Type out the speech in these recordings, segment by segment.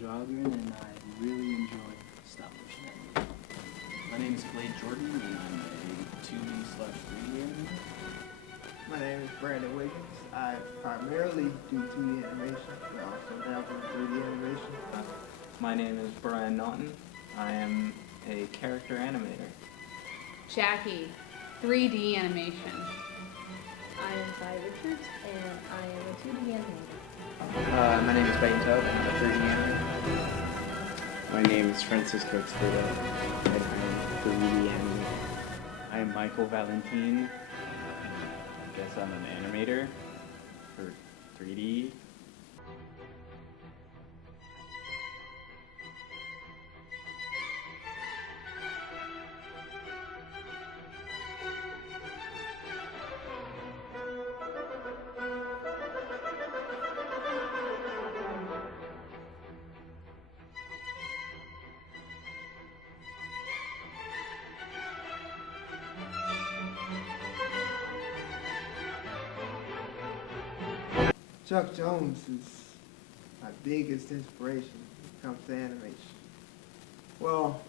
Jogger, and I really enjoy stop motion animation. My name is Blade Jordan, and I'm a 2D/3D animator. My name is Brandon Wiggins. I primarily do 2D animation, but also dabble in 3D animation. My name is Bryan Naughton. I am a character animator. Jackie, 3D animation. I am Ty Richards, and I am a 2D animator. My name is Peyton Toad, and I'm a 3D animator. My name is Francisco Tito, and I'm a 3D animator. I am Michael Valentin. I guess I'm an animator for 3D. Chuck Jones is my biggest inspiration when it comes to animation. Well,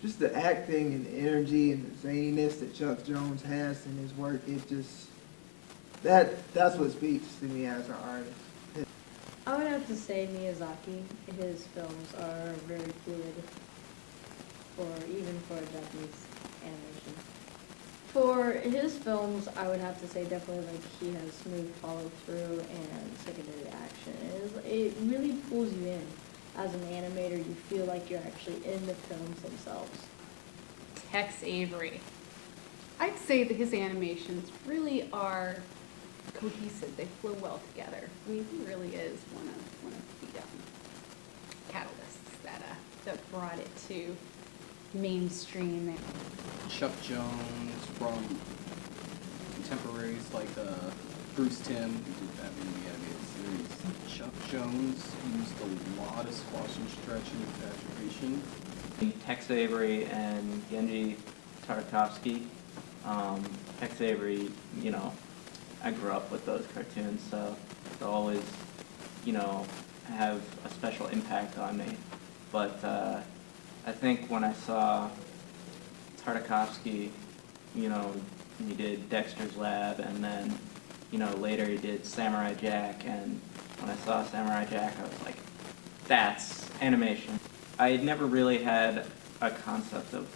just the acting and the energy and the zaniness that Chuck Jones has in his work, that's what speaks to me as an artist. I would have to say Miyazaki. His films are very fluid, even for Japanese animation. For his films, I would have to say definitely like he has smooth follow through and secondary action. It really pulls you in. As an animator, you feel like you're actually in the films themselves. Tex Avery. I'd say that his animations really are cohesive. They flow well together. I mean, he really is one of the catalysts that brought it to mainstream. Chuck Jones from contemporaries like Bruce Timm, who did Batman the Animated Series. Chuck Jones used a lot of squash and stretch and exaggeration. Tex Avery and Genji Tartakovsky. Tex Avery, I grew up with those cartoons, so they'll always, have a special impact on me. But I think when I saw Tartakovsky, he did Dexter's Lab, and then, later he did Samurai Jack, and when I saw Samurai Jack, I was like, that's animation. I never really had a concept of,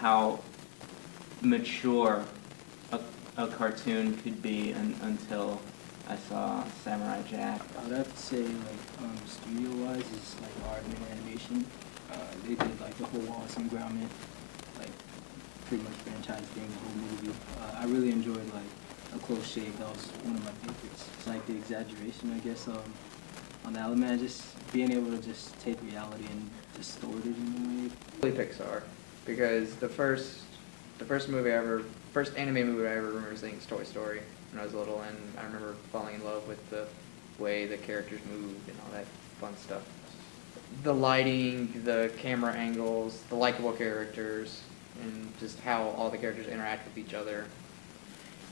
how mature a cartoon could be until I saw Samurai Jack. I'd have to say, studio-wise, is Aardman Animation. They did the whole Wallace and Gromit, pretty much franchise thing, the whole movie. I really enjoyed A Close Shave. That was one of my favorites. It's the exaggeration, I guess, on the element, just being able to just take reality and distort it in a way. Really Pixar, because the first anime movie I ever remember seeing is Toy Story when I was little, and I remember falling in love with the way the characters moved and all that fun stuff. The lighting, the camera angles, the likable characters, and just how all the characters interact with each other.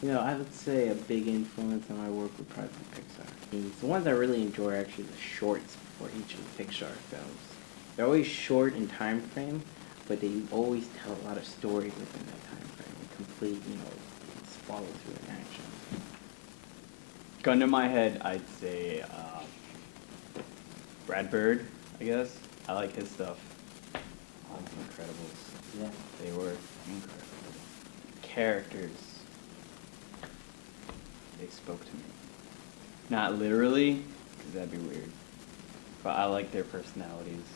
I would say a big influence on my work would probably be Pixar. The ones I really enjoy are actually the shorts for each of the Pixar films. They're always short in time frame, but they always tell a lot of story within that time frame. A complete, follow through in action. Gun to my head, I'd say Brad Bird, I guess. I like his stuff. Incredibles. Yeah. They were incredible. Characters. They spoke to me. Not literally, because that'd be weird. But I like their personalities.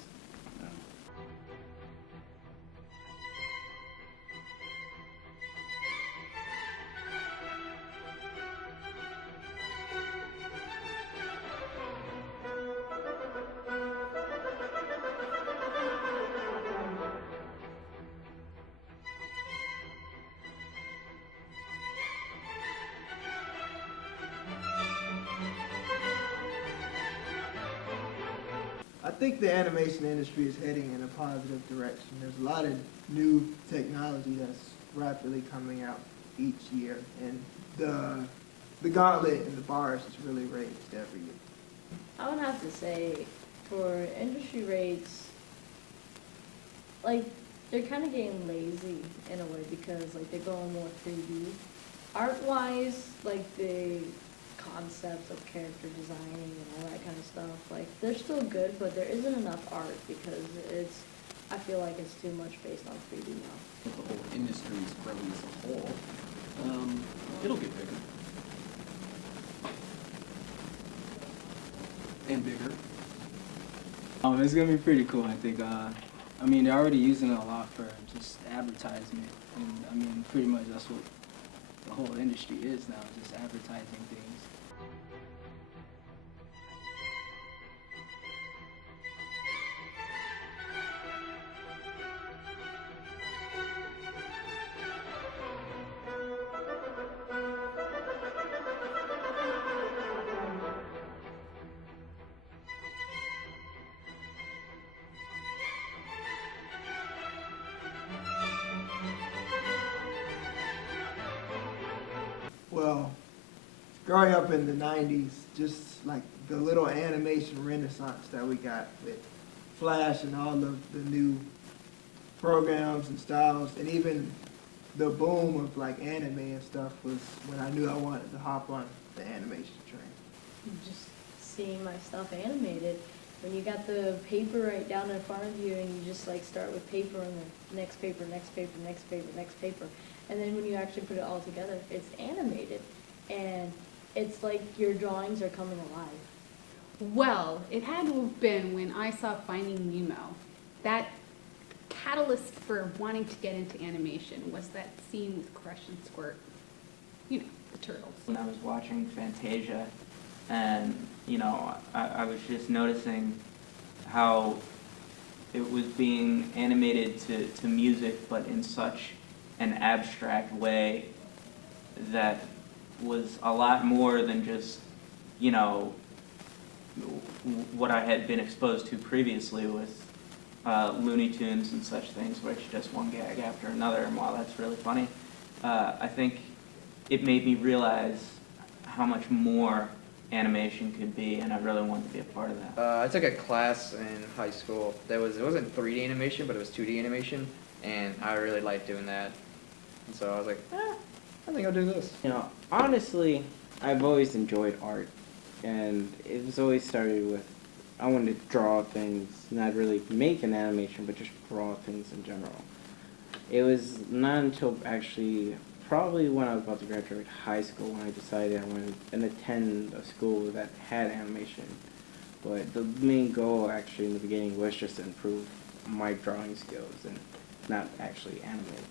I think the animation industry is heading in a positive direction. There's a lot of new technology that's rapidly coming out each year, and the gauntlet and the bar is just really raised every year. I would have to say for industry rates, like, they're kind of getting lazy in a way because, like, they're going more 3D. Art-wise, like, the concepts of character designing and all that kind of stuff, like, they're still good, but there isn't enough art because I feel like it's too much based on 3D now. If the whole industry is growing as a whole, it'll get bigger. And bigger. It's gonna be pretty cool, I think. I mean, they're already using it a lot for just advertisement, and I mean, pretty much that's what the whole industry is now, just advertising things. Well, growing up in the 90s, just like the little animation renaissance that we got with Flash and all of the new programs and styles, and even the boom of like anime and stuff was when I knew I wanted to hop on the animation train. Just seeing my stuff animated, when you got the paper right down in front of you and you just like start with paper and then next paper, next paper, next paper, next paper, and then when you actually put it all together, it's animated, and it's like your drawings are coming alive. Well, it had to have been when I saw Finding Nemo. That catalyst for wanting to get into animation was that scene with Crush and Squirt. You know, the turtles. When I was watching Fantasia, and I was just noticing how it was being animated to music, but in such an abstract way that was a lot more than just what I had been exposed to previously with Looney Tunes and such things, where it's just one gag after another, and while that's really funny, I think it made me realize how much more animation could be, and I really wanted to be a part of that. I took a class in high school it wasn't 3D animation, but it was 2D animation, and I really liked doing that. And so I was like, I think I'll do this. Honestly, I've always enjoyed art, and it was always started with, I wanted to draw things, not really make an animation, but just draw things in general. It was not until actually, probably when I was about to graduate high school, when I decided I wanted to attend a school that had animation. But the main goal actually in the beginning was just to improve my drawing skills and not actually animate.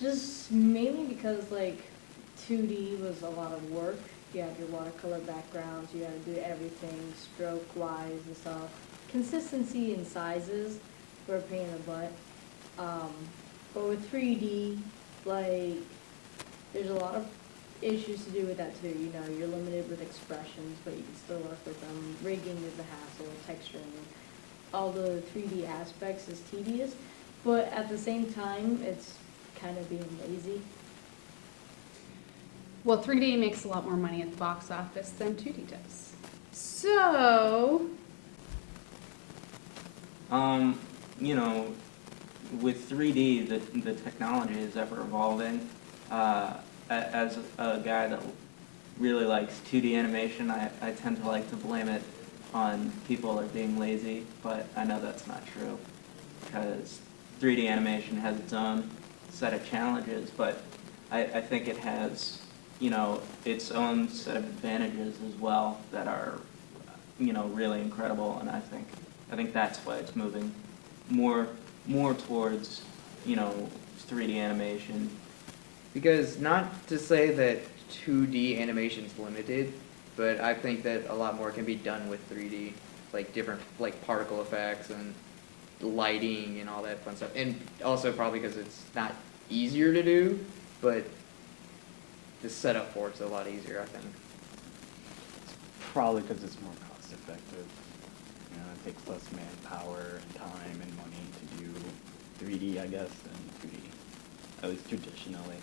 Just mainly because like 2D was a lot of work. You had your watercolor backgrounds, you had to do everything stroke wise and stuff. Consistency in sizes were a pain in the butt. But with 3D, like there's a lot of issues to do with that too. You're limited with expressions, but you can still work with them. Rigging is the hassle, texturing, all the 3D aspects is tedious, but at the same time, it's kind of being lazy. Well, 3D makes a lot more money at the box office than 2D does. So, With 3D, the technology is ever evolving. As a guy that really likes 2D animation, I tend to like to blame it on people that are being lazy, but I know that's not true, because 3D animation has its own set of challenges, but I think it has, its own set of advantages as well that are, really incredible, and I think that's why it's moving more towards, 3D animation. Because not to say that 2D animation's limited, but I think that a lot more can be done with 3D, like different particle effects and lighting and all that fun stuff. And also probably because it's not easier to do, but the setup for it's a lot easier, I think. Probably because it's more cost effective. You know, it takes less manpower and time and money to do 3D, I guess, than 2D. At least traditionally.